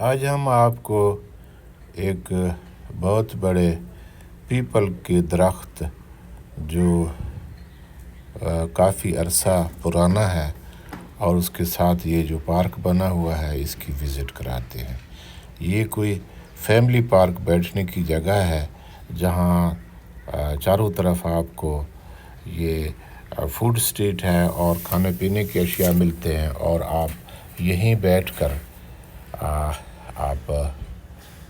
آج ہم آپ کو ایک بہت بڑے پیپل کے درخت جو کافی عرصہ پرانا ہے اور اس کے ساتھ یہ جو پارک بنا ہوا ہے اس کی وزٹ کراتے ہیں۔ یہ کوئی فیملی پارک بیٹھنے کی جگہ ہے جہاں چاروں طرف آپ کو یہ فوڈ اسٹریٹ ہے اور کھانے پینے کی اشیاء ملتے ہیں اور آپ یہیں بیٹھ کر آپ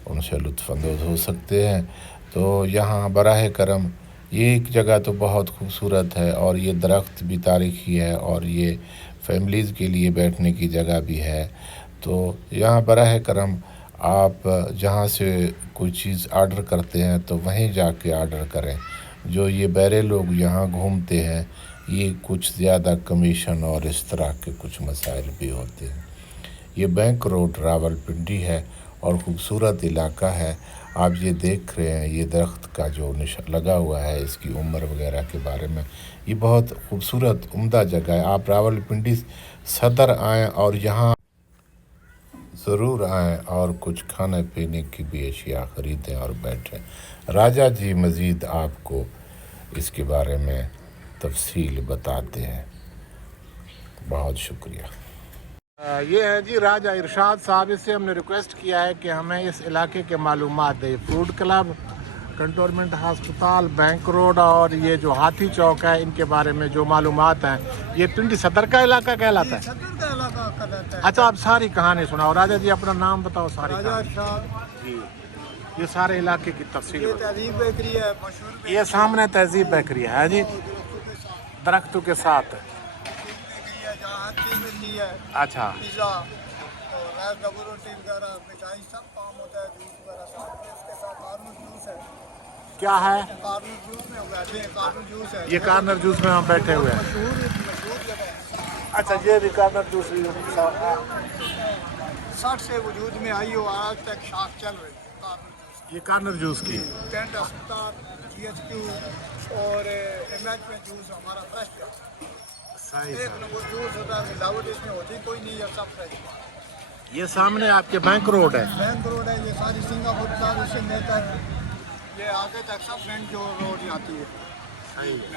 ان سے لطف اندوز ہو سکتے ہیں۔ تو یہاں براہ کرم یہ ایک جگہ تو بہت خوبصورت ہے اور یہ درخت بھی تاریخی ہے اور یہ فیملیز کے لیے بیٹھنے کی جگہ بھی ہے۔ تو یہاں براہ کرم آپ جہاں سے کوئی چیز آرڈر کرتے ہیں تو وہیں جا کے آرڈر کریں۔ جو یہ بیرے لوگ یہاں گھومتے ہیں یہ کچھ زیادہ کمیشن اور اس طرح کے کچھ مسائل بھی ہوتے ہیں۔ یہ بینک روڈ راولپنڈی ہے اور خوبصورت علاقہ ہے۔ آپ یہ دیکھ رہے ہیں یہ درخت کا جو نشان لگا ہوا ہے اس کی عمر وغیرہ کے بارے میں، یہ بہت خوبصورت عمدہ جگہ ہے۔ آپ راولپنڈی صدر آئیں اور یہاں ضرور آئیں اور کچھ کھانے پینے کی بھی اشیاء خریدیں اور بیٹھیں۔ راجہ جی مزید آپ کو اس کے بارے میں تفصیل بتاتے ہیں۔ بہت شکریہ۔ یہ ہے جی راجہ ارشاد صاحب، اس سے ہم نے ریکویسٹ کیا ہے کہ ہمیں اس علاقے کے معلومات دیں۔ فوڈ کلب، کنٹونمنٹ ہسپتال، بینک روڈ اور یہ جو ہاتھی چوک ہے ان کے بارے میں جو معلومات ہیں۔ یہ پنڈی صدر کا علاقہ کہلاتا ہے؟ صدر کا علاقہ کہلاتا ہے۔ اچھا، آپ ساری کہانی سناؤ۔ راجہ جی اپنا نام بتاؤ ساری راجہ کہانی۔ ارشاد، جی، یہ سارے علاقے کی تفصیل یہ بتاؤ۔ تہذیب بیکری ہے، مشہور بیکری یہ سامنے تہذیب بیکری ہے جی، درختوں کے ساتھ۔ بیکری ہے جہاں ہر چیز ملتی ہے، اچھا، پیزا اور رائس ڈبل روٹی وغیرہ، مٹھائی سب کام ہوتا ہے، جوس وغیرہ ساتھ میں۔ اس کے ساتھ کارنر جوس ہے، کیا ہے کارنر جوس میں بیٹھے ہیں، کارنر جوس ہے، یہ؟ کارنر جوس میں ہم بیٹھے ہوئے ہیں۔ مشہور جگہ ہے۔ اچھا، یہ بھی کارنر جوس بھی 60 سے وجود میں آئی ہو، آج تک شاخ چل رہی ہے کارنر جوس یہ کارنر جوس کی۔ کینٹ ہسپتال، جی ایچ کیو اور ایمچ میں جوس ہمارا فریش ہے۔ صحیح ایک صحیح۔ نمبر جوس ہوتا ہے، ملاوٹ اس میں ہوتی کوئی نہیں ہے، سب فریش۔ یہ سامنے آپ کے بینک روڈ ہے۔ بینک روڈ ہے، یہ ساری سنگاپور تک سے لے کر یہ آگے تک سب فرنٹ جو روڈ آتی ہے۔ صحیح۔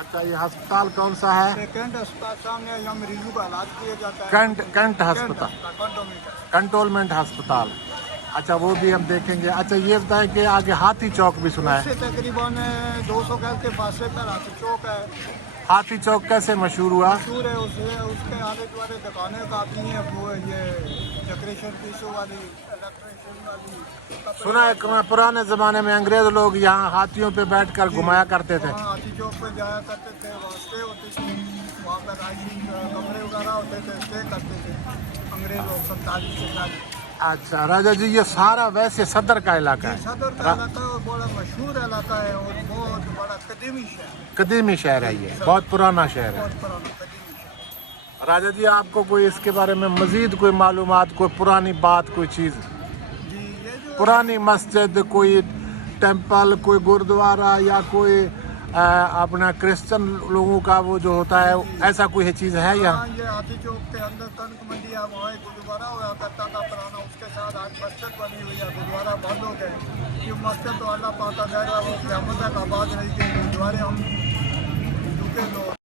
اچھا، یہ ہسپتال کون سا ہے؟ یہ کینٹ ہسپتال سامنے ہے، یہاں مریضوں کا علاج کیا جاتا ہے۔ کنٹ ہسپتال، کنٹونمنٹ ہسپتال۔ اچھا، وہ بھی ہم دیکھیں گے۔ اچھا، یہ بتائیں کہ آگے ہاتھی چوک بھی سنا اس ہے۔ سے تقریباً 200 گز کے فاصلے پر ہاتھی چوک ہے، ہاتھی چوک کیسے مشہور ہوا؟ مشہور ہے۔ اس کے آلے دوالے دکانیں کافی ہیں، وہ یہ ڈیکوریشن پیسوں والی، الیکٹریشین والی۔ سنا ہے کہ پرانے زمانے میں انگریز لوگ یہاں ہاتھیوں پہ بیٹھ کر گھمایا کرتے تھے۔ وہاں ہاتھی چوک پہ جایا کرتے تھے، وہاں اسٹے ہوتی تھی، وہاں پہ رہائشی کمرے وغیرہ ہوتے تھے، اسٹے کرتے تھے انگریز لوگ 47 سے 40۔ اچھا راجہ جی، یہ سارا ویسے صدر کا علاقہ ہے؟ صدر کا علاقہ بڑا مشہور علاقہ ہے اور بہت بڑا قدیمی شہر ہے، قدیمی شہر ہے، یہ بہت پرانا شہر ہے۔ بہت پرانا قدیمی شہر۔ راجہ جی، آپ کو کوئی اس کے بارے میں مزید کوئی معلومات، کوئی پرانی بات، کوئی چیز، جی، یہ جو پرانی مسجد، کوئی ٹیمپل، کوئی گردوارہ یا کوئی اپنا کرسچن لوگوں کا وہ جو ہوتا ہے، ایسا کوئی چیز ہے یہاں؟ ہاں، یہ ہاتھی چوک کے اندر کنک منڈی ہے، وہاں ایک گرودوارہ ہوا کرتا تھا پرانا، اس کے ساتھ آج مسجد بنی ہوئی ہے، گرودوارہ بند ہو گئے۔ یہ مسجد تو اللہ پاک کا گھر ہے، وہ قیامت تک آباد رہی کہ گرودوارے ہم ہندو کے لوگ